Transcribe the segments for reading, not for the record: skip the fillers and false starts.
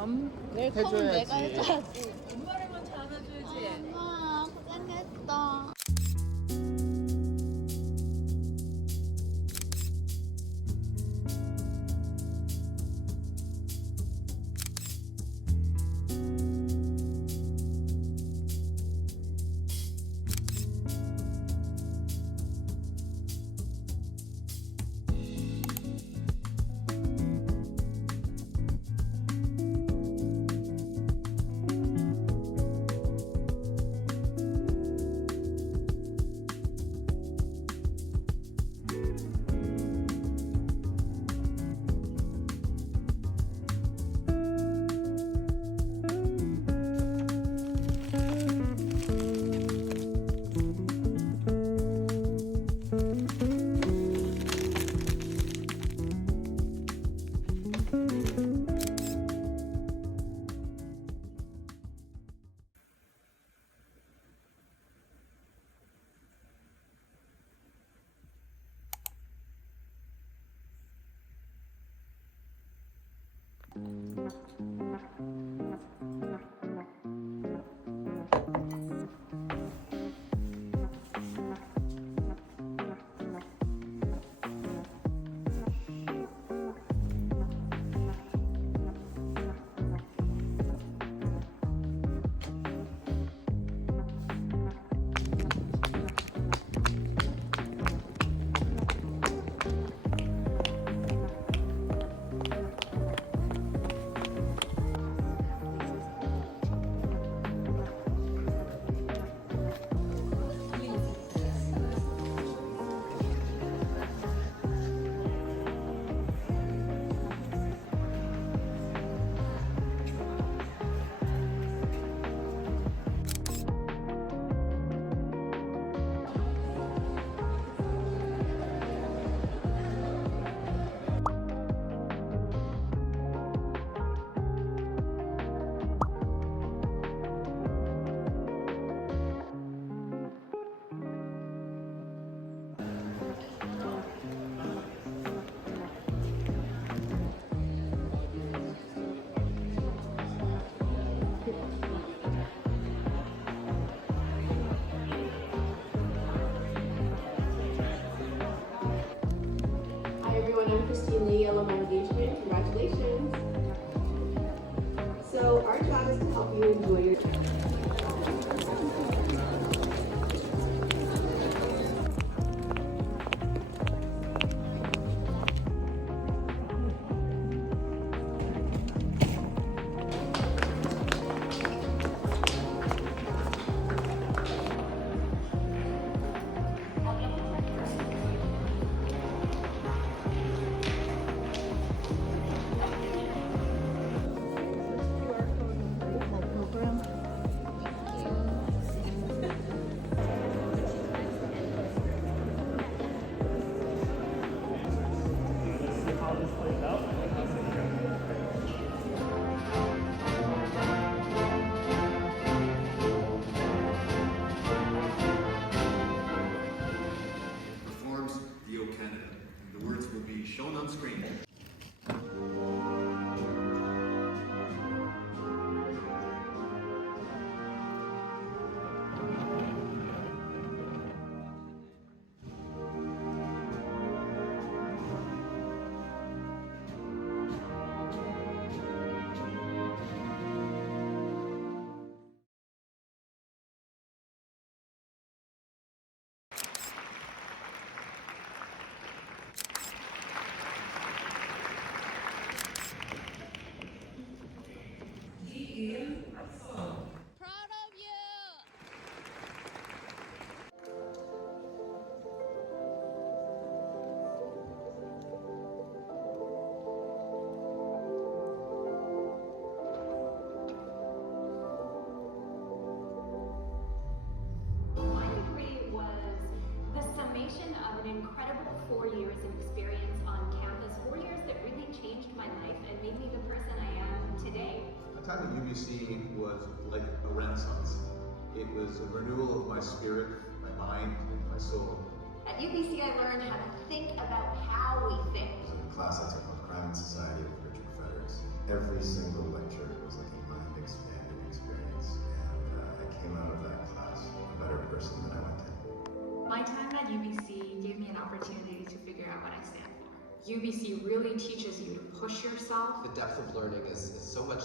마음 내 컵은 내가 해줘야지. 해줘야지. 엄마랑만 잘 안아줘야지. 엄마 고생했다. Hi everyone, I'm Christine Lee, I love my engagement. Congratulations. So our job is to help you enjoy your Performs The O Canada. The words will be shown on screen. Proud of you. My degree was the summation of an incredible 4 years of experience on campus, 4 years that really changed my life and made me the person I am today. My time at UBC was like a renaissance. It was a renewal of my spirit, my mind, and my soul. At UBC, I learned how to think about how we think. In the class I took on Crime and Society with Richard Fetters, every single lecture UBC really teaches you to push yourself. The depth of learning is so much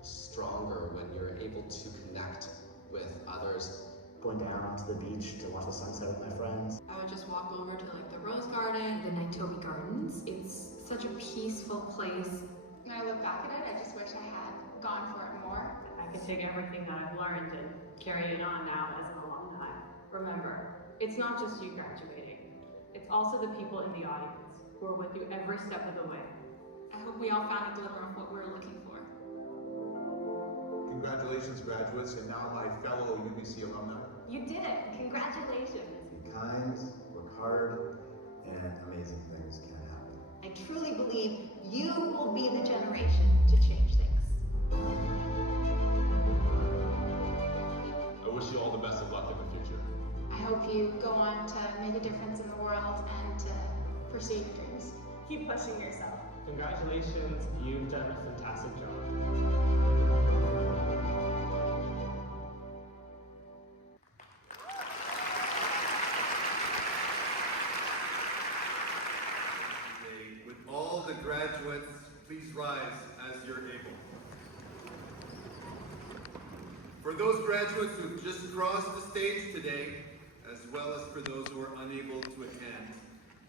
stronger when you're able to connect with others. Going down to the beach to watch the sunset with my friends. I would just walk over to like the Rose Garden. The Naitobi Gardens, it's such a peaceful place. When I look back at it, I just wish I had gone for it more. I can take everything that I've learned and carry it on now as an alumni. Remember, it's not just you graduating. It's also the people in the audience who are with you every step of the way. I hope we all found a glimmer of what we're looking for. Congratulations, graduates, and now my fellow UBC alumni. You did it. Congratulations. Be kind, work hard, and amazing things can happen. I truly believe you will be the generation to change things. I wish you all the best of luck in the future. I hope you go on to make a difference in the world and to pursue your dreams. Keep pushing yourself. Congratulations, you've done a fantastic job. With all the graduates, please rise as you're able. For those graduates who've just crossed the stage today, as well as for those who are unable to attend,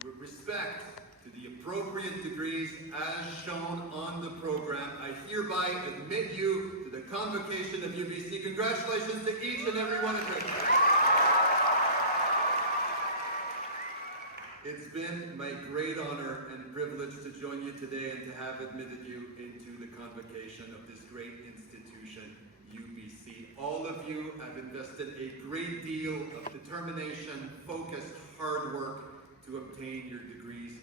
with respect to the appropriate degrees as shown on the program, I hereby admit you to the convocation of UBC. Congratulations to each and every one of you. It's been my great honor and privilege to join you today and to have admitted you into the convocation of this great institution, UBC. All of you have invested a great deal of determination, focused, hard work to obtain your degrees.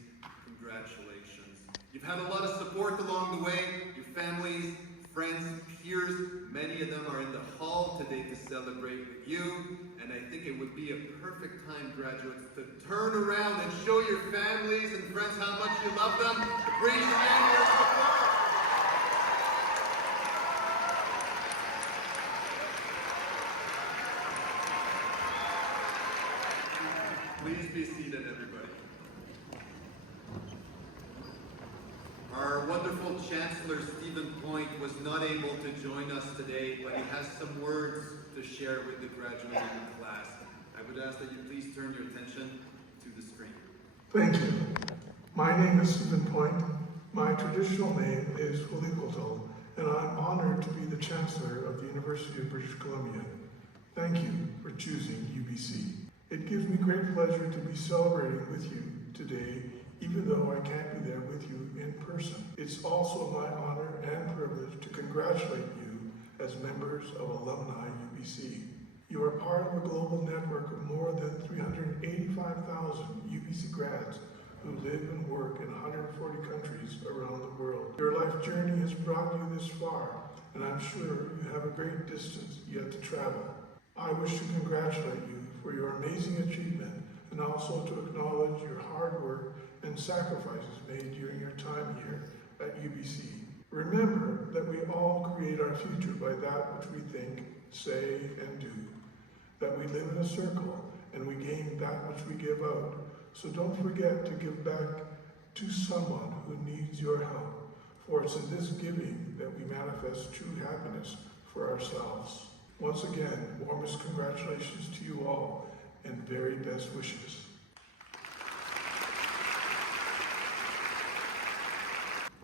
Congratulations. You've had a lot of support along the way, your families, friends, peers. Many of them are in the hall today to celebrate with you. And I think it would be a perfect time, graduates, to turn around and show your families and friends how much you love them. Appreciate your support. Please be seated, everybody. Our wonderful Chancellor, Stephen Point, was not able to join us today, but he has some words to share with the graduating class. I would ask that you please turn your attention to the screen. Thank you. My name is Stephen Point. My traditional name is Hulikultal, and I'm honored to be the Chancellor of the University of British Columbia. Thank you for choosing UBC. It gives me great pleasure to be celebrating with you today, even though I can't be there with you in person. It's also my honor and privilege to congratulate you as members of Alumni UBC. You are part of a global network of more than 385,000 UBC grads who live and work in 140 countries around the world. Your life journey has brought you this far, and I'm sure you have a great distance yet to travel. I wish to congratulate you for your amazing achievement and also to acknowledge your hard work and sacrifices made during your time here at UBC. Remember that we all create our future by that which we think, say, and do. That we live in a circle and we gain that which we give out. So don't forget to give back to someone who needs your help. For it's in this giving that we manifest true happiness for ourselves. Once again, warmest congratulations to you all and very best wishes.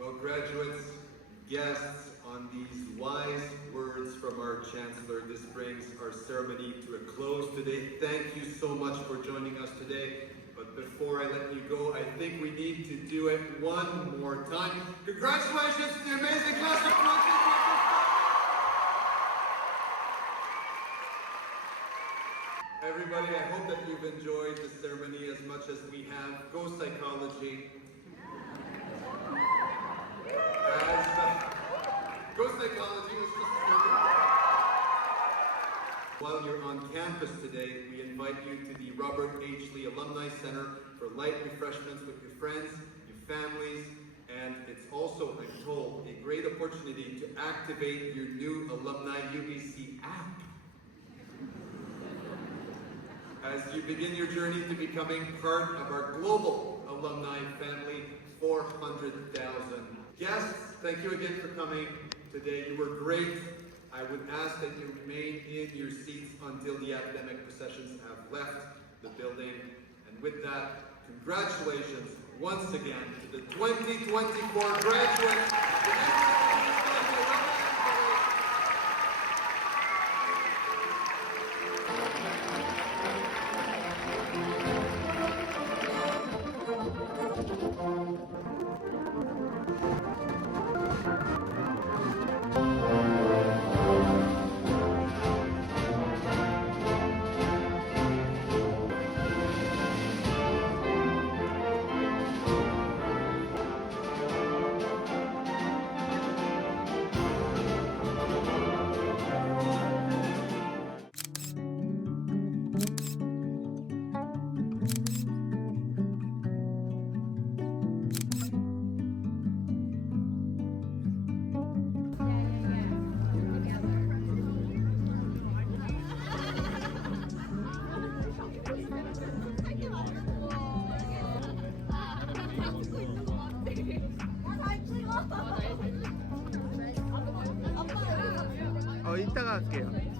Well, graduates, guests, on these wise words from our Chancellor, this brings our ceremony to a close today. Thank you so much for joining us today. But before I let you go, I think we need to do it one more time. Congratulations to the amazing class of 2024! Everybody, I hope that you've enjoyed the ceremony as much as we have. Go Psychology. Go Psychology. While you're on campus today, we invite you to the Robert H. Lee Alumni Center for light refreshments with your friends, your families, and it's also, I'm told, a great opportunity to activate your new Alumni UBC app. As you begin your journey to becoming part of our global alumni family, for 400,000 guests. Thank you again for coming today. You were great. I would ask that you remain in your seats until the academic processions have left the building. And with that, congratulations once again to the 2024 graduates. 이따가 할게요.